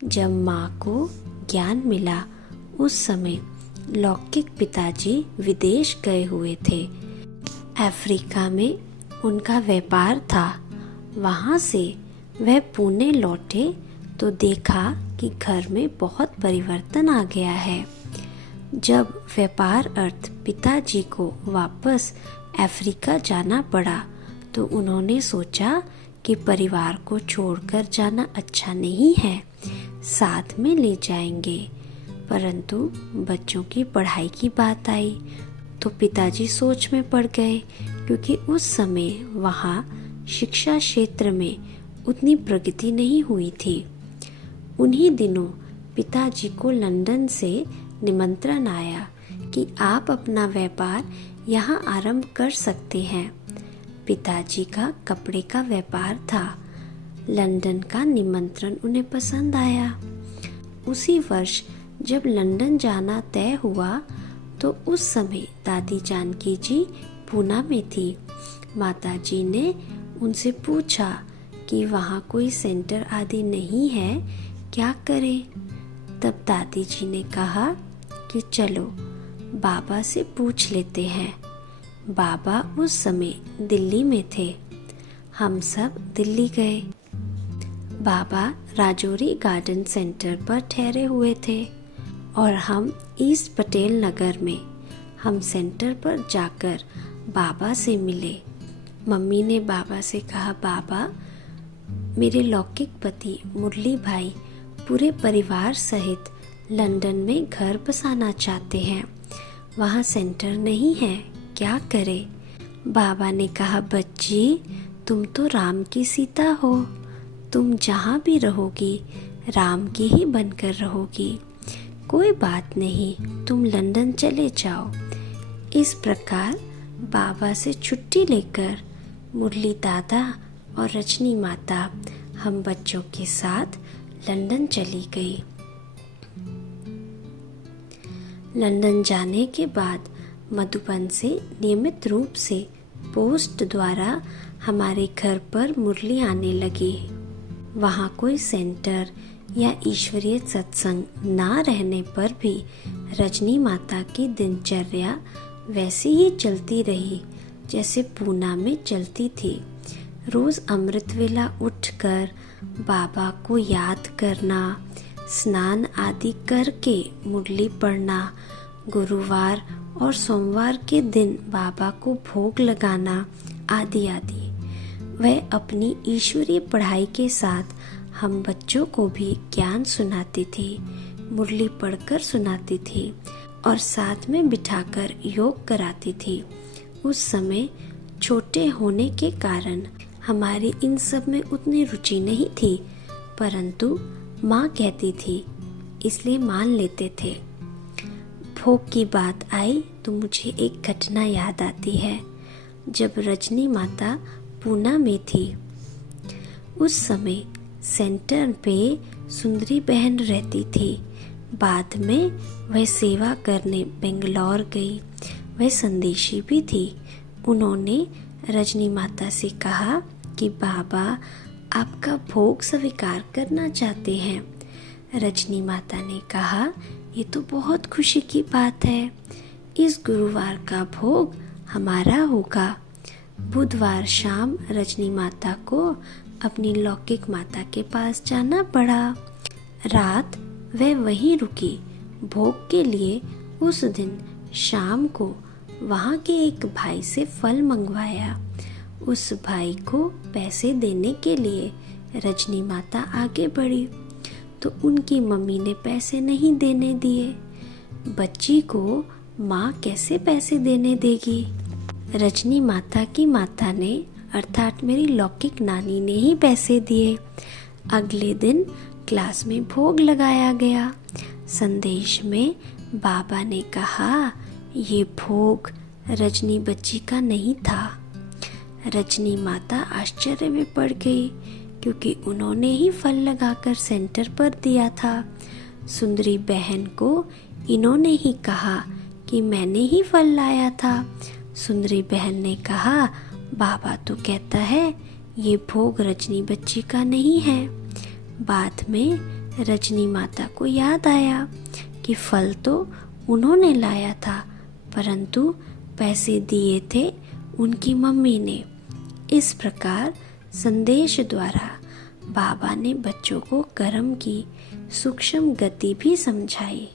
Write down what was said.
जब माँ को ज्ञान मिला उस समय लौकिक पिताजी विदेश गए हुए थे। अफ्रीका में उनका व्यापार था। वहाँ से वह पुणे लौटे तो देखा कि घर में बहुत परिवर्तन आ गया है। जब व्यापार अर्थ पिताजी को वापस अफ्रीका जाना पड़ा तो उन्होंने सोचा कि परिवार को छोड़कर जाना अच्छा नहीं है, साथ में ले जाएंगे। परंतु बच्चों की पढ़ाई की बात आई तो पिताजी सोच में पड़ गए, क्योंकि उस समय वहाँ शिक्षा क्षेत्र में उतनी प्रगति नहीं हुई थी। उन्हीं दिनों पिताजी को लंदन से निमंत्रण आया कि आप अपना व्यापार यहाँ आरंभ कर सकते हैं। पिताजी का कपड़े का व्यापार था। लंदन का निमंत्रण उन्हें पसंद आया। उसी वर्ष जब लंदन जाना तय हुआ तो उस समय दादी जानकी जी पूना में थी। माताजी ने उनसे पूछा कि वहाँ कोई सेंटर आदि नहीं है, क्या करें। तब दादी जी ने कहा कि चलो बाबा से पूछ लेते हैं। बाबा उस समय दिल्ली में थे। हम सब दिल्ली गए। बाबा राजौरी गार्डन सेंटर पर ठहरे हुए थे और हम ईस्ट पटेल नगर में हम सेंटर पर जाकर बाबा से मिले। मम्मी ने बाबा से कहा, बाबा मेरे लौकिक पति मुरली भाई पूरे परिवार सहित लंदन में घर बसाना चाहते हैं। वहाँ सेंटर नहीं है, क्या करें। बाबा ने कहा, बच्ची तुम तो राम की सीता हो, तुम जहाँ भी रहोगी राम की ही बनकर रहोगी। कोई बात नहीं, तुम लंदन चले जाओ। इस प्रकार बाबा से छुट्टी लेकर मुरली दादा और रजनी माता हम बच्चों के साथ लंदन चली गई। लंदन जाने के बाद मधुबन से नियमित रूप से पोस्ट द्वारा हमारे घर पर मुरली आने लगी। वहाँ कोई सेंटर या ईश्वरीय सत्संग ना रहने पर भी रजनी माता की दिनचर्या वैसी ही चलती रही जैसे पूना में चलती थी। रोज़ अमृत वेला उठकर बाबा को याद करना, स्नान आदि करके मुरली पढ़ना, गुरुवार और सोमवार के दिन बाबा को भोग लगाना आदि आदि। वह अपनी ईश्वरीय पढ़ाई के साथ हम बच्चों को भी ज्ञान सुनाती थी, मुरली पढ़कर सुनाती थी और साथ में बिठाकर योग कराती थी। उस समय छोटे होने के कारण हमारी इन सब में उतनी रुचि नहीं थी, परंतु माँ कहती थी इसलिए मान लेते थे। भोग की बात आई तो मुझे एक घटना याद आती है। जब रजनी माता पूना में थी उस समय सेंटर पे सुंदरी बहन रहती थी। बाद में वह सेवा करने बेंगलोर गई। वह संदेशी भी थी। उन्होंने रजनी माता से कहा कि बाबा आपका भोग स्वीकार करना चाहते हैं। रजनी माता ने कहा, ये तो बहुत खुशी की बात है। इस गुरुवार का भोग हमारा होगा। बुधवार शाम रजनी माता को अपनी लौकिक माता के पास जाना पड़ा। रात वह वहीं रुकी। भोग के लिए उस दिन शाम को वहाँ के एक भाई से फल मंगवाया। उस भाई को पैसे देने के लिए रजनी माता आगे बढ़ी तो उनकी मम्मी ने पैसे नहीं देने दिए। बच्ची को माँ कैसे पैसे देने देगी। रजनी माता की माता ने अर्थात मेरी लौकिक नानी ने ही पैसे दिए। अगले दिन क्लास में भोग लगाया गया। संदेश में बाबा ने कहा, ये भोग रजनी बच्ची का नहीं था। रजनी माता आश्चर्य में पड़ गई, क्योंकि उन्होंने ही फल लगाकर सेंटर पर दिया था। सुंदरी बहन को इन्होंने ही कहा कि मैंने ही फल लाया था। सुंदरी बहन ने कहा, बाबा तो कहता है ये भोग रजनी बच्ची का नहीं है। बाद में रजनी माता को याद आया कि फल तो उन्होंने लाया था, परंतु पैसे दिए थे उनकी मम्मी ने। इस प्रकार संदेश द्वारा बाबा ने बच्चों को कर्म की सूक्ष्म गति भी समझाई।